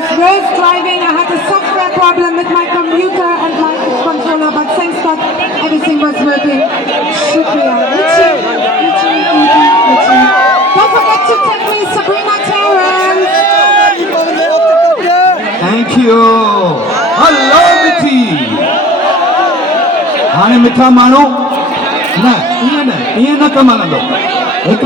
was worse driving. I had a software problem with my computer and my controller, but thanks God, everything was working. Shukriya. Richie. Don't forget to tag me, Sabrina Terrence. Thank you. Hello, Mithi. Hane mitha mano. Na, iye na kamana lo. Ek